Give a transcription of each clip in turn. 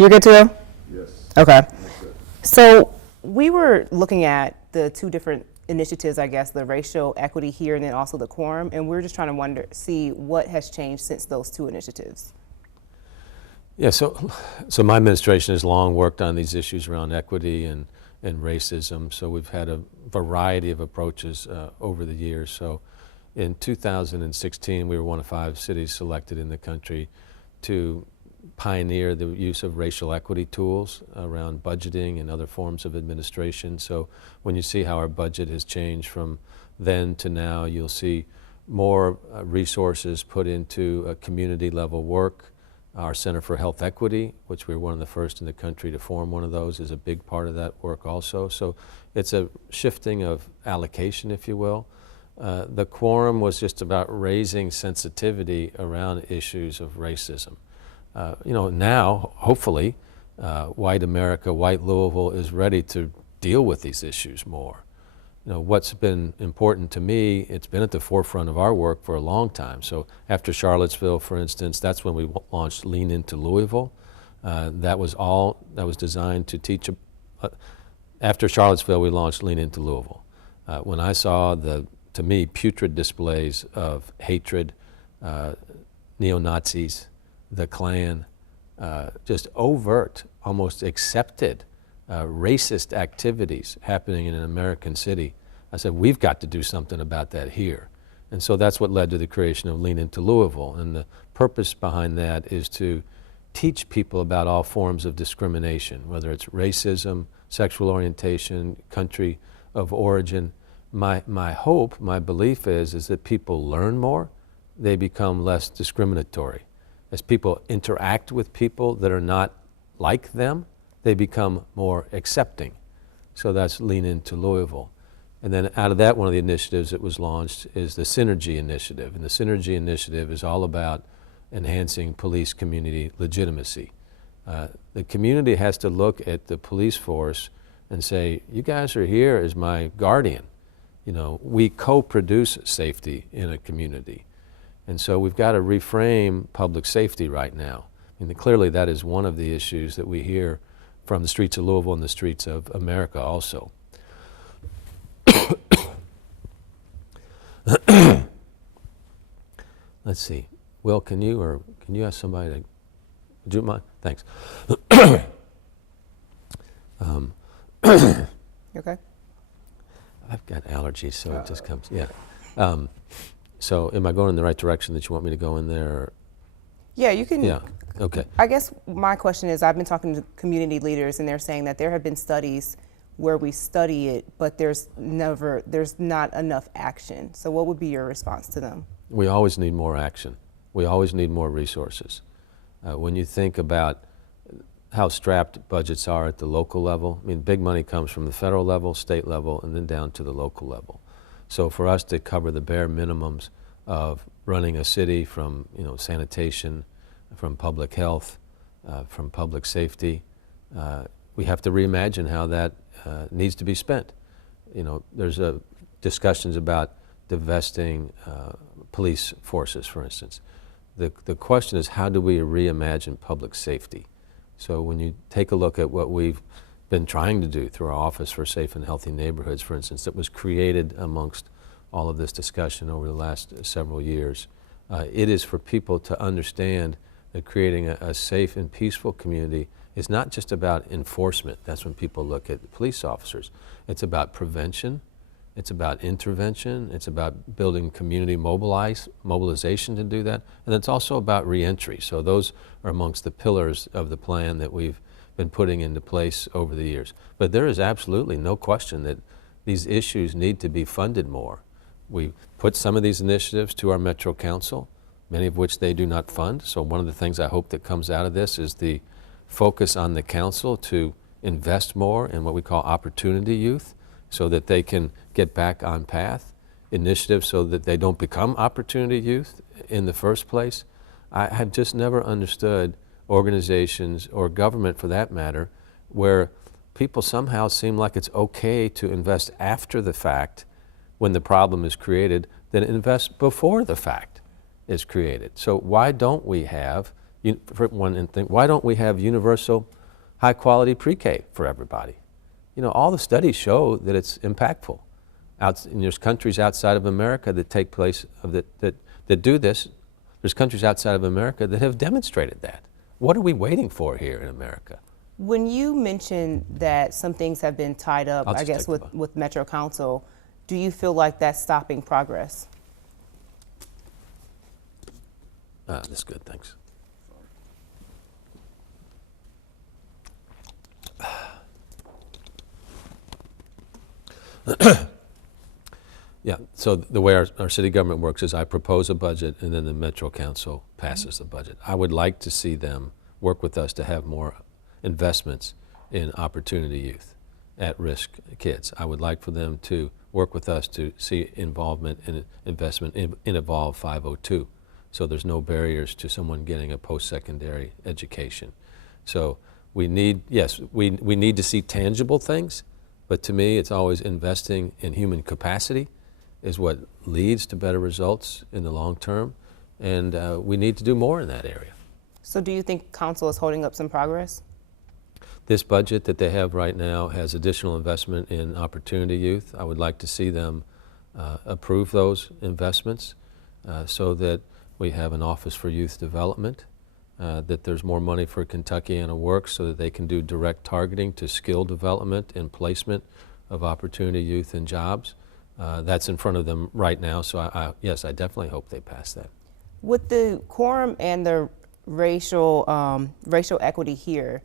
You're good to go? Yes. Okay. So we were looking at the two different initiatives, I guess, the racial equity here and then also the quorum, and we're just trying to see what has changed since those two initiatives. Yeah, so my administration has long worked on these issues around equity and racism, so we've had a variety of approaches over the years. So in 2016, we were one of 5 cities selected in the country to pioneer the use of racial equity tools around budgeting and other forms of administration. So when you see how our budget has changed from then to now, you'll see more resources put into community level work. Our Center for Health Equity, which we were one of the first in the country to form one of those, is a big part of that work also. So it's a shifting of allocation, if you will. The quorum was just about raising sensitivity around issues of racism. Now, hopefully, white America, white Louisville is ready to deal with these issues more. What's been important to me, it's been at the forefront of our work for a long time. So after Charlottesville, for instance, that's when we launched Lean Into Louisville. That was designed to teach. After Charlottesville, we launched Lean Into Louisville. When I saw to me, putrid displays of hatred, neo-Nazis, the Klan, just overt, almost accepted racist activities happening in an American city, I said, we've got to do something about that here. And so that's what led to the creation of Lean Into Louisville. And the purpose behind that is to teach people about all forms of discrimination, whether it's racism, sexual orientation, country of origin. My hope, my belief is that people learn more, they become less discriminatory. As people interact with people that are not like them, they become more accepting. So that's Lean Into Louisville. And then out of that, one of the initiatives that was launched is the Synergy Initiative. And the Synergy Initiative is all about enhancing police community legitimacy. The community has to look at the police force and say, you guys are here as my guardian. We co-produce safety in a community. And so we've got to reframe public safety right now. And clearly that is one of the issues that we hear from the streets of Louisville and the streets of America also. Let's see. Will, can you ask somebody to, would you mind? Thanks. Okay. I've got allergies, so it just comes, yeah. So am I going in the right direction that you want me to go in there? Yeah, you can. Yeah, okay. I guess my question is, I've been talking to community leaders and they're saying that there have been studies where we study it, but there's not enough action. So what would be your response to them? We always need more action. We always need more resources. When you think about how strapped budgets are at the local level, I mean, big money comes from the federal level, state level, and then down to the local level. So for us to cover the bare minimums of running a city from sanitation, from public health, from public safety, we have to reimagine how that needs to be spent. There's discussions about divesting police forces, for instance. The question is, how do we reimagine public safety? So when you take a look at what we've been trying to do through our Office for Safe and Healthy Neighborhoods, for instance, that was created amongst all of this discussion over the last several years, it is for people to understand that creating a safe and peaceful community is not just about enforcement. That's when people look at police officers. It's about prevention. It's about intervention. It's about building community mobilization to do that. And it's also about reentry. So those are amongst the pillars of the plan that we've been putting into place over the years. But there is absolutely no question that these issues need to be funded more. We put some of these initiatives to our Metro Council, many of which they do not fund. So one of the things I hope that comes out of this is the focus on the council to invest more in what we call opportunity youth so that they can get back on path, initiatives so that they don't become opportunity youth in the first place. I have just never understood organizations or government for that matter where people somehow seem like it's okay to invest after the fact when the problem is created than invest before the fact is created. So why don't we have for one, and think, why don't we have universal, high-quality pre-K for everybody? You know, all the studies show that it's impactful. And there's countries outside of America that take place that do this. There's countries outside of America that have demonstrated that. What are we waiting for here in America? When you mentioned that some things have been tied up, I'll I just guess, take the with Metro Council, do you feel like that's stopping progress? That's good, thanks. Yeah, so the way our city government works is I propose a budget and then the Metro Council passes the budget. I would like to see them work with us to have more investments in opportunity youth, at-risk kids. I would like for them to work with us to see involvement and investment in Evolve 502, so there's no barriers to someone getting a post-secondary education. So we need, yes, we need to see tangible things, but to me it's always investing in human capacity is what leads to better results in the long term, and we need to do more in that area. So do you think council is holding up some progress? This budget that they have right now has additional investment in opportunity youth. I would like to see them approve those investments so that we have an Office for Youth Development, that there's more money for Kentuckiana Works so that they can do direct targeting to skill development and placement of opportunity youth in jobs. That's in front of them right now, so yes, I definitely hope they pass that. With the quorum and the racial equity here,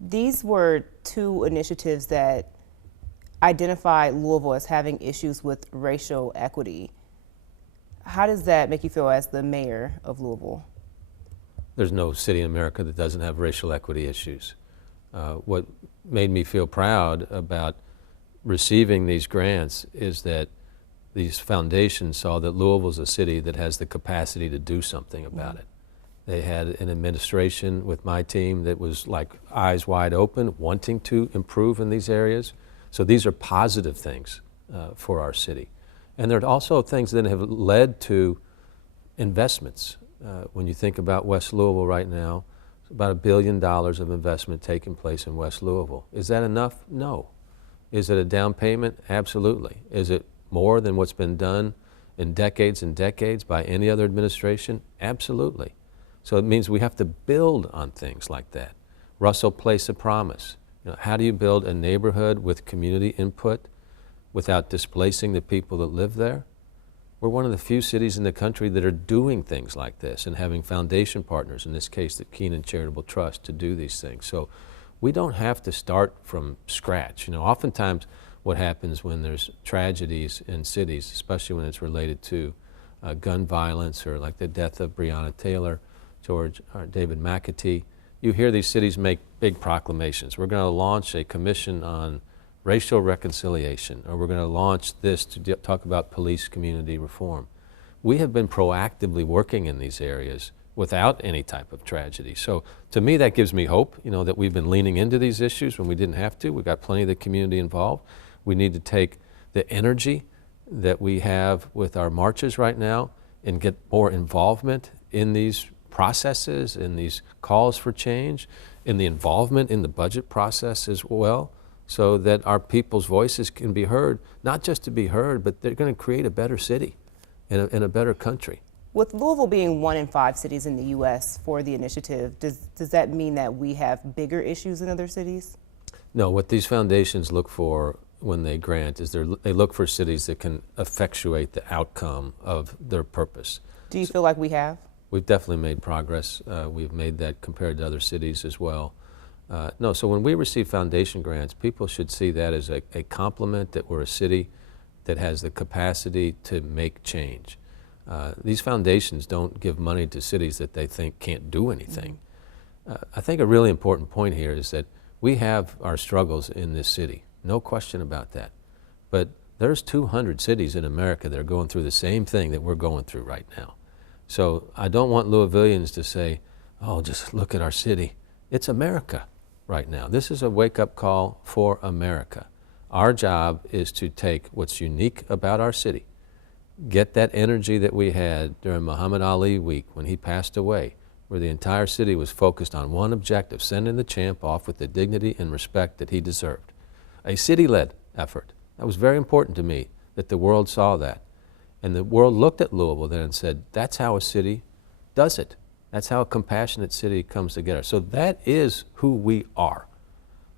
these were two initiatives that identified Louisville as having issues with racial equity. How does that make you feel as the mayor of Louisville? There's no city in America that doesn't have racial equity issues. What made me feel proud about receiving these grants is that these foundations saw that Louisville's a city that has the capacity to do something about it. They had an administration with my team that was like eyes wide open, wanting to improve in these areas. So these are positive things for our city. And there are also things that have led to investments. When you think about West Louisville right now, it's about $1 billion of investment taking place in West Louisville. Is that enough? No. Is it a down payment? Absolutely. Is it more than what's been done in decades and decades by any other administration? Absolutely. So it means we have to build on things like that. Russell Place of Promise. You know, how do you build a neighborhood with community input without displacing the people that live there? We're one of the few cities in the country that are doing things like this and having foundation partners, in this case the Keenan Charitable Trust, to do these things. So we don't have to start from scratch. You know, oftentimes what happens when there's tragedies in cities, especially when it's related to gun violence or like the death of Breonna Taylor, George or David McAtee, you hear these cities make big proclamations. We're going to launch a commission on racial reconciliation, or we're going to launch this to talk about police community reform. We have been proactively working in these areas without any type of tragedy. So to me, that gives me hope, you know, that we've been leaning into these issues when we didn't have to. We've got plenty of the community involved. We need to take the energy that we have with our marches right now and get more involvement in these processes, in these calls for change, in the involvement in the budget process as well, so that our people's voices can be heard, not just to be heard, but they're going to create a better city and a better country. With Louisville being 1 in 5 cities in the U.S. for the initiative, does that mean that we have bigger issues in other cities? No, what these foundations look for when they grant is they look for cities that can effectuate the outcome of their purpose. Do you feel like we have? We've definitely made progress. We've made that compared to other cities as well. No, so when we receive foundation grants, people should see that as a compliment that we're a city that has the capacity to make change. These foundations don't give money to cities that they think can't do anything. I think a really important point here is that we have our struggles in this city, no question about that. But there's 200 cities in America that are going through the same thing that we're going through right now. So I don't want Louisvillians to say, oh, just look at our city. It's America right now. This is a wake-up call for America. Our job is to take what's unique about our city, get that energy that we had during Muhammad Ali week when he passed away, where the entire city was focused on one objective, sending the champ off with the dignity and respect that he deserved. A city-led effort. That was very important to me, that the world saw that. And the world looked at Louisville then and said, that's how a city does it. That's how a compassionate city comes together. So that is who we are.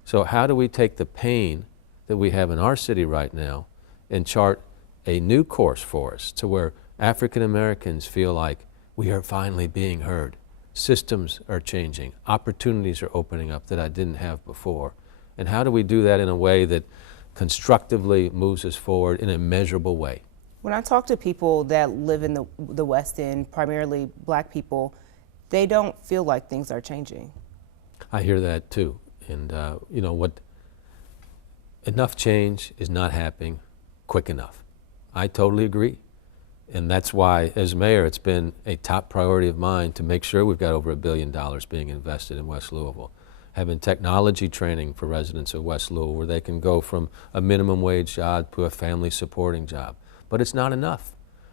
So how do we take the pain that we have in our city right now and chart a new course for us to where African Americans feel like we are finally being heard. Systems are changing. Opportunities are opening up that I didn't have before. And how do we do that in a way that constructively moves us forward in a measurable way? When I talk to people that live in the West End, primarily black people, they don't feel like things are changing. I hear that too. And you know what? Enough change is not happening quick enough. I totally agree. And that's why, as mayor, it's been a top priority of mine to make sure we've got over $1 billion being invested in West Louisville. Having technology training for residents of West Louisville where they can go from a minimum wage job to a family supporting job. But it's not enough.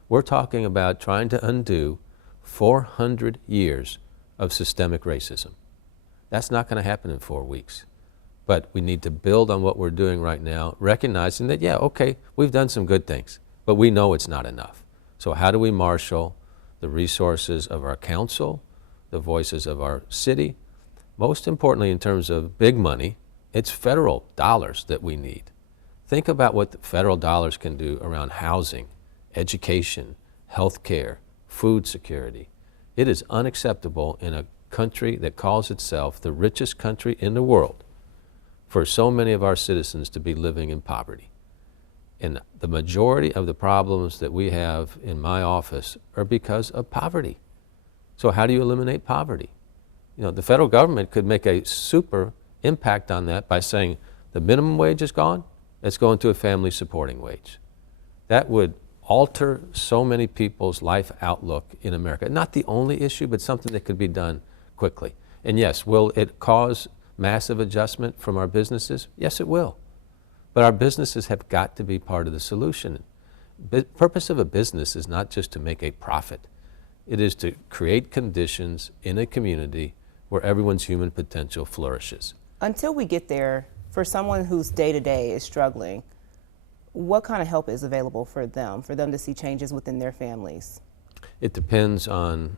We're talking about trying to undo 400 years of systemic racism. That's not going to happen in 4 weeks. But we need to build on what we're doing right now, recognizing that, yeah, okay, we've done some good things, but we know it's not enough. So how do we marshal the resources of our council, the voices of our city? Most importantly, in terms of big money, it's federal dollars that we need. Think about what the federal dollars can do around housing, education, health care, food security. It is unacceptable in a country that calls itself the richest country in the world for so many of our citizens to be living in poverty. And the majority of the problems that we have in my office are because of poverty. So how do you eliminate poverty? You know, the federal government could make a super impact on that by saying the minimum wage is gone, it's going to a family supporting wage. That would alter so many people's life outlook in America. Not the only issue, but something that could be done quickly. And yes, will it cause massive adjustment from our businesses? Yes, it will. But our businesses have got to be part of the solution. The purpose of a business is not just to make a profit. It is to create conditions in a community where everyone's human potential flourishes. Until we get there, for someone whose day-to-day is struggling, what kind of help is available for them to see changes within their families? It depends on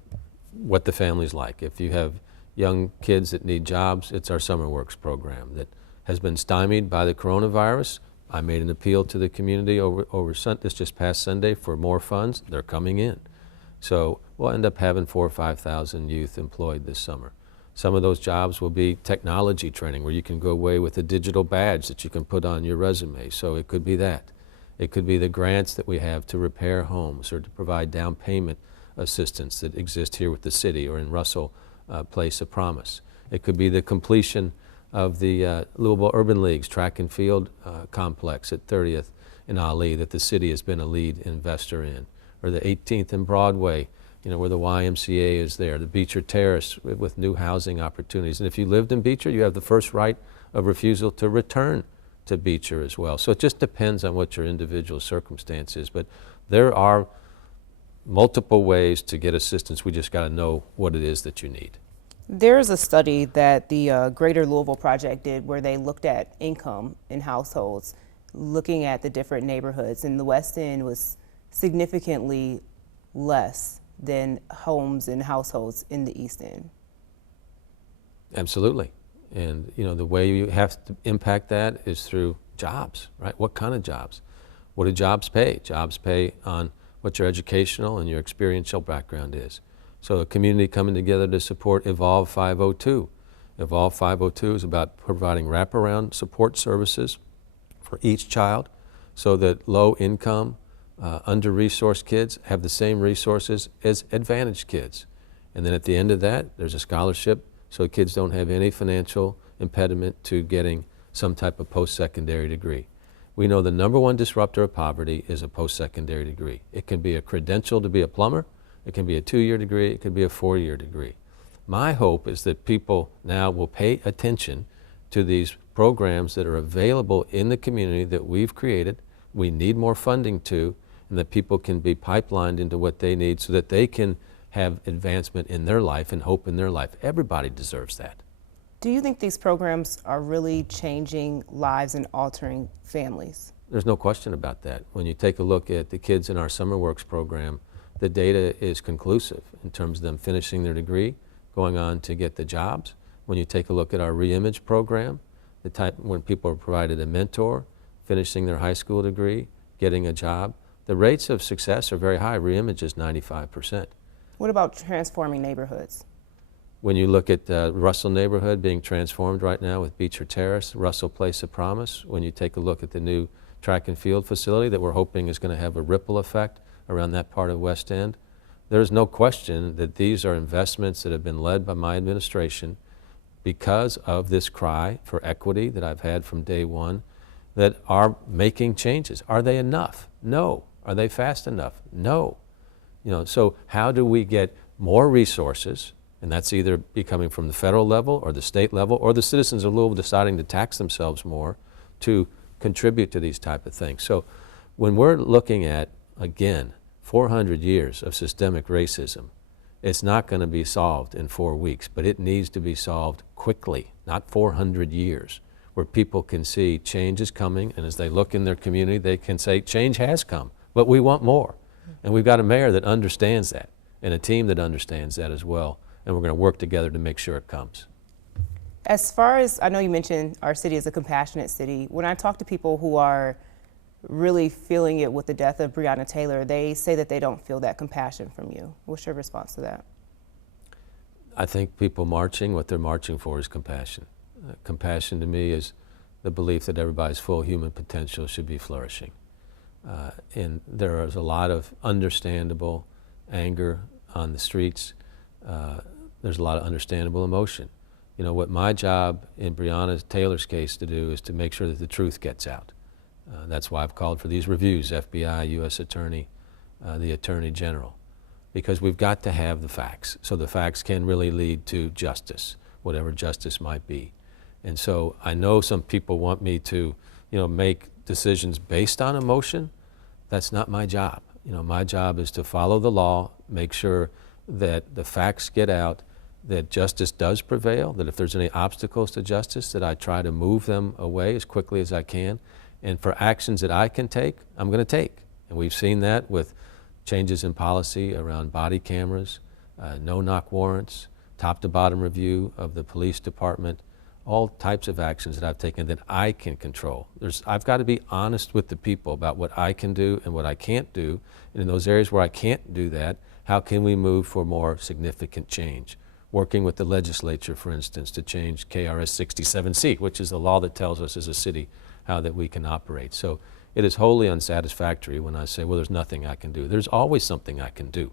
what the family's like. If you have young kids that need jobs, it's our Summer Works program that has been stymied by the coronavirus. I made an appeal to the community over this just past Sunday for more funds. They're coming in. So we'll end up having 4,000 or 5,000 youth employed this summer. Some of those jobs will be technology training where you can go away with a digital badge that you can put on your resume. So it could be that. It could be the grants that we have to repair homes or to provide down payment assistance that exist here with the city or in Russell Place of Promise. It could be the completion of the Louisville Urban League's track and field complex at 30th and Ali that the city has been a lead investor in, or the 18th and Broadway, you know, where the YMCA is there, the Beecher Terrace with new housing opportunities. And if you lived in Beecher, you have the first right of refusal to return to Beecher as well. So it just depends on what your individual circumstance is. But there are multiple ways to get assistance. We just got to know what it is that you need. There's a study that the Greater Louisville Project did where they looked at income in households, looking at the different neighborhoods, and the West End was significantly less than homes and households in the East End. Absolutely. And you know, the way you have to impact that is through jobs, right? What kind of jobs? What do jobs pay? Jobs pay on what your educational and your experiential background is. So a community coming together to support Evolve 502. Evolve 502 is about providing wraparound support services for each child so that low income, under-resourced kids have the same resources as advantaged kids. And then at the end of that, there's a scholarship so kids don't have any financial impediment to getting some type of post-secondary degree. We know the number one disruptor of poverty is a post-secondary degree. It can be a credential to be a plumber, it can be a 2-year degree, it could be a 4-year degree. My hope is that people now will pay attention to these programs that are available in the community that we've created, we need more funding to, and that people can be pipelined into what they need so that they can have advancement in their life and hope in their life. Everybody deserves that. Do you think these programs are really changing lives and altering families? There's no question about that. When you take a look at the kids in our Summer Works program, the data is conclusive in terms of them finishing their degree, going on to get the jobs. When you take a look at our Reimage program, the type when people are provided a mentor, finishing their high school degree, getting a job, the rates of success are very high. Reimage is 95%. What about transforming neighborhoods? When you look at Russell neighborhood being transformed right now with Beecher Terrace, Russell Place of Promise, when you take a look at the new track and field facility that we're hoping is going to have a ripple effect around that part of West End, there's no question that these are investments that have been led by my administration because of this cry for equity that I've had from day one, that are making changes. Are they enough? No. Are they fast enough? No. So how do we get more resources, and that's either be coming from the federal level or the state level or the citizens of Louisville deciding to tax themselves more to contribute to these type of things. So when we're looking at, again, 400 years of systemic racism, it's not going to be solved in 4 weeks, but it needs to be solved quickly, not 400 years, where people can see change is coming, and as they look in their community, they can say, change has come, but we want more. And we've got a mayor that understands that, and a team that understands that as well, and we're going to work together to make sure it comes. As far as, I know you mentioned our city is a compassionate city. When I talk to people who are really feeling it with the death of Breonna Taylor, they say that they don't feel that compassion from you. What's your response to that? I think people marching, what they're marching for is compassion. Compassion to me is the belief that everybody's full human potential should be flourishing. And there is a lot of understandable anger on the streets. There's a lot of understandable emotion. What my job in Breonna Taylor's case to do is to make sure that the truth gets out. That's why I've called for these reviews, FBI, U.S. Attorney, the Attorney General, because we've got to have the facts, so the facts can really lead to justice, whatever justice might be. And so I know some people want me to, make decisions based on emotion. That's not my job. My job is to follow the law, make sure that the facts get out, that justice does prevail, that if there's any obstacles to justice, that I try to move them away as quickly as I can. And for actions that I can take, I'm going to take. And we've seen that with changes in policy around body cameras, no-knock warrants, top-to-bottom review of the police department, all types of actions that I've taken that I can control. I've got to be honest with the people about what I can do and what I can't do. And in those areas where I can't do that, how can we move for more significant change? Working with the legislature, for instance, to change KRS 67C, which is the law that tells us as a city how that we can operate. So it is wholly unsatisfactory when I say, well, there's nothing I can do. There's always something I can do.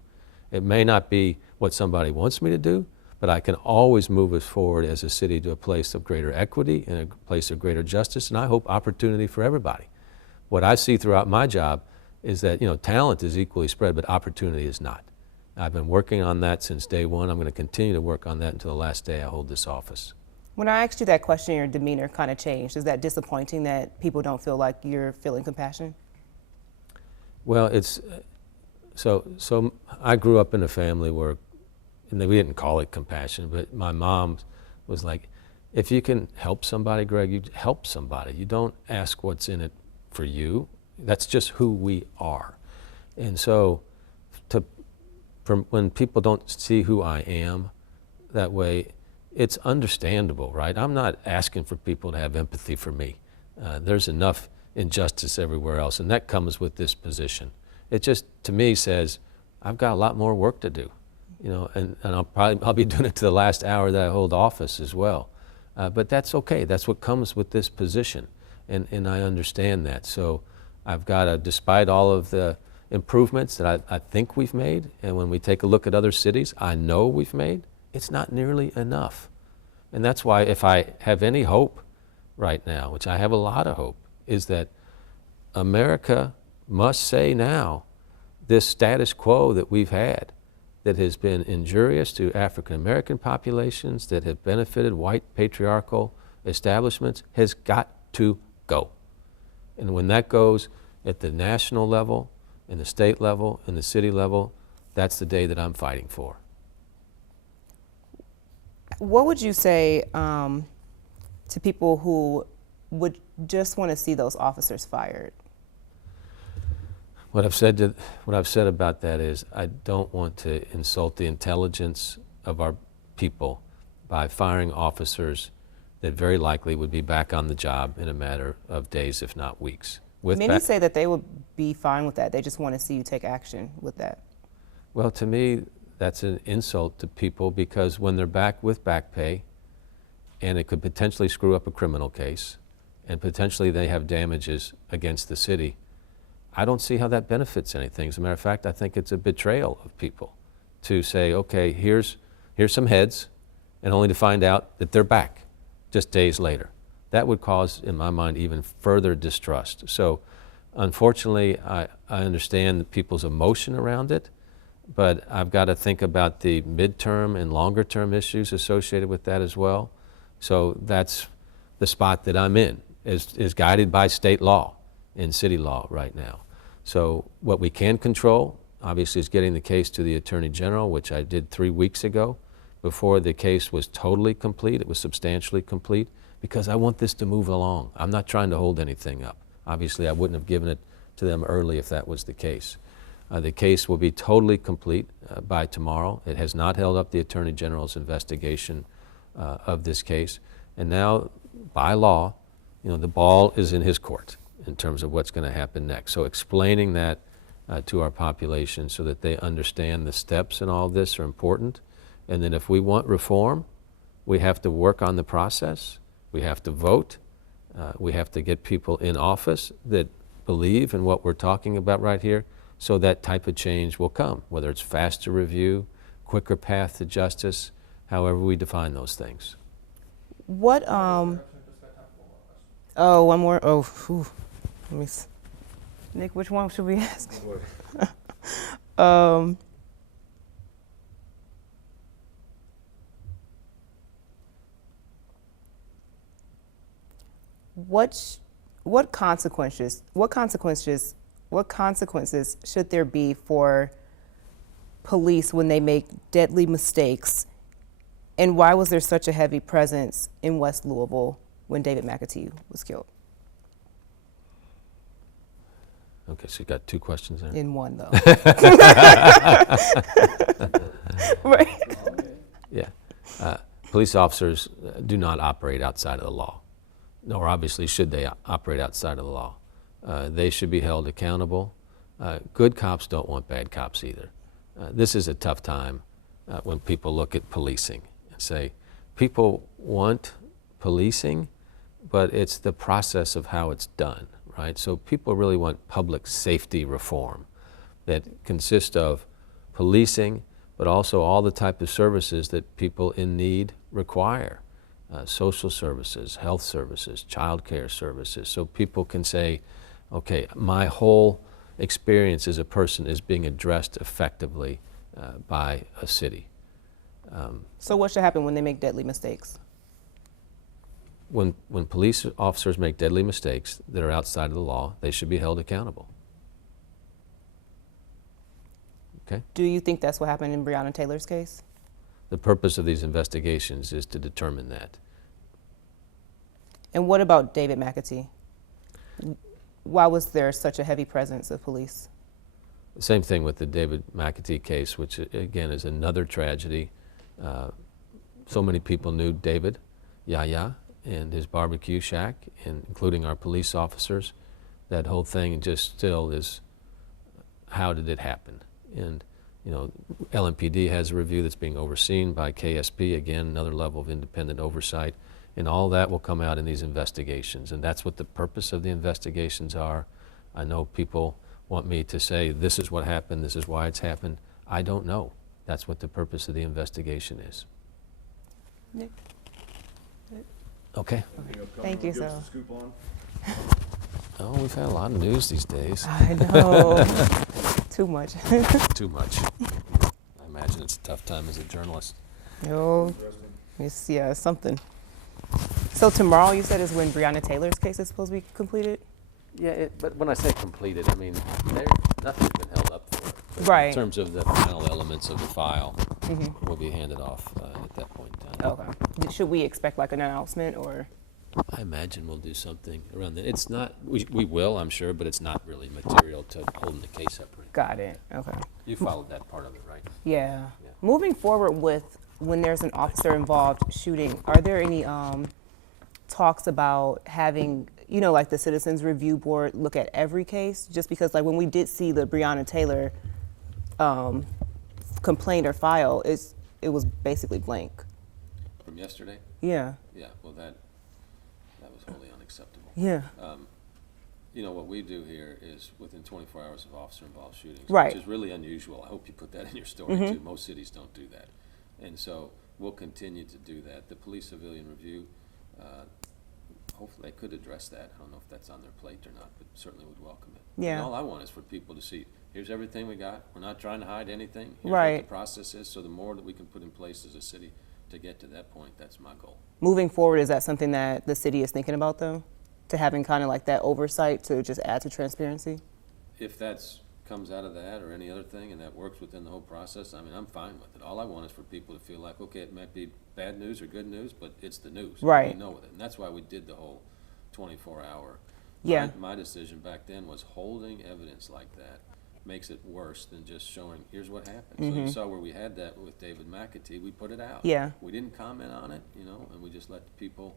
It may not be what somebody wants me to do, but I can always move us forward as a city to a place of greater equity and a place of greater justice, and I hope opportunity for everybody. What I see throughout my job is that, talent is equally spread, but opportunity is not. I've been working on that since day one. I'm going to continue to work on that until the last day I hold this office. When I asked you that question, your demeanor kind of changed. Is that disappointing that people don't feel like you're feeling compassion? Well, it's so I grew up in a family where, and we didn't call it compassion, but my mom was like, if you can help somebody, Greg, you help somebody. You don't ask what's in it for you. That's just who we are. And so when people don't see who I am that way, it's understandable, right? I'm not asking for people to have empathy for me. There's enough injustice everywhere else, and that comes with this position. It just, to me, says, I've got a lot more work to do, and I'll be doing it to the last hour that I hold office as well. But that's okay. That's what comes with this position, and I understand that. So I've got to, despite all of the improvements that I think we've made, and when we take a look at other cities, I know we've made, it's not nearly enough. And that's why if I have any hope right now, which I have a lot of hope, is that America must say now, this status quo that we've had, that has been injurious to African American populations, that have benefited white patriarchal establishments, has got to go. And when that goes at the national level, in the state level, in the city level, that's the day that I'm fighting for. What would you say to people who would just want to see those officers fired? What I've said about that is I don't want to insult the intelligence of our people by firing officers that very likely would be back on the job in a matter of days, if not weeks. Many say that they would be fine with that. They just want to see you take action with that. Well, to me, that's an insult to people because when they're back with back pay, and it could potentially screw up a criminal case, and potentially they have damages against the city, I don't see how that benefits anything. As a matter of fact, I think it's a betrayal of people to say, okay, here's some heads, and only to find out that they're back just days later. That would cause, in my mind, even further distrust. So unfortunately, I understand people's emotion around it, but I've got to think about the midterm and longer term issues associated with that as well. So that's the spot that I'm in, is guided by state law and city law right now. So what we can control, obviously, is getting the case to the Attorney General, which I did 3 weeks ago, before the case was totally complete. It was substantially complete, because I want this to move along. I'm not trying to hold anything up. Obviously, I wouldn't have given it to them early if that was the case. The case will be totally complete by tomorrow. It has not held up the Attorney General's investigation of this case. And now, by law, the ball is in his court in terms of what's going to happen next. So explaining that to our population so that they understand the steps in all this are important. And then if we want reform, we have to work on the process. We have to vote. We have to get people in office that believe in what we're talking about right here, so that type of change will come, whether it's faster review, quicker path to justice, however we define those things. What, one more, let me see. Nick, which one should we ask? What consequences should there be for police when they make deadly mistakes? And why was there such a heavy presence in West Louisville when David McAtee was killed? Okay, so you got 2 questions there. In one, though. Right. Yeah. Police officers do not operate outside of the law, nor obviously should they operate outside of the law. They should be held accountable. Good cops don't want bad cops either. This is a tough time when people look at policing and say, people want policing, but it's the process of how it's done, right? So people really want public safety reform that consists of policing, but also all the type of services that people in need require. Social services, health services, child care services, so people can say, okay, my whole experience as a person is being addressed effectively by a city. So what should happen when they make deadly mistakes? When police officers make deadly mistakes that are outside of the law, they should be held accountable. Okay? Do you think that's what happened in Breonna Taylor's case? The purpose of these investigations is to determine that. And what about David McAtee? Why was there such a heavy presence of police? Same thing with the David McAtee case, which again is another tragedy. So many people knew David, Yahya, and his barbecue shack, and including our police officers. That whole thing just still is, how did it happen? And LMPD has a review that's being overseen by KSP, again, another level of independent oversight. And all that will come out in these investigations. And that's what the purpose of the investigations are. I know people want me to say, this is what happened, this is why it's happened. I don't know. That's what the purpose of the investigation is. Nick? Okay. Thank you, sir. Oh, we've had a lot of news these days. I know. Too much. Too much. I imagine it's a tough time as a journalist. No, it's something. So tomorrow, you said, is when Breonna Taylor's case is supposed to be completed? Yeah, but when I say completed, I mean nothing's been held up for it. But Right. in terms of the final elements of the file, will be handed off at that point in time. Okay. Should we expect like an announcement or? I imagine we'll do something around that. It's not, we will, I'm sure, but it's not really material to holding the case up. Right? Got it. Okay. You followed that part of it, right? Yeah. Yeah. Moving forward with when there's an officer involved shooting, are there any talks about having, you know, like the Citizens Review Board look at every case? Just because like when we did see the Breonna Taylor complaint or file, it was basically blank. From yesterday? Yeah. Yeah, well, that was wholly unacceptable. Yeah. You know, what we do here is within 24 hours of officer-involved shootings, Right. which is really unusual. I hope you put that in your story, too. Most cities don't do that. And so we'll continue to do that. The Police Civilian Review, hopefully they could address that. I don't know if that's on their plate or not, but certainly would welcome it. Yeah. And all I want is for people to see, here's everything we got. We're not trying to hide anything. Here's Right. what the process is. So the more that we can put in place as a city to get to that point, that's my goal. Moving forward, is that something that the city is thinking about though? To having kind of like that oversight to just add to transparency? If that's comes out of that or any other thing and that works within the whole process, I mean, I'm fine with it. All I want is for people to feel like, okay, it might be bad news or good news, but it's the news. Right. We know it. And that's why we did the whole 24-hour. Yeah. My decision back then was holding evidence like that makes it worse than just showing, here's what happened. So you saw where we had that with David McAtee, we put it out. Yeah. We didn't comment on it, you know, and we just let the people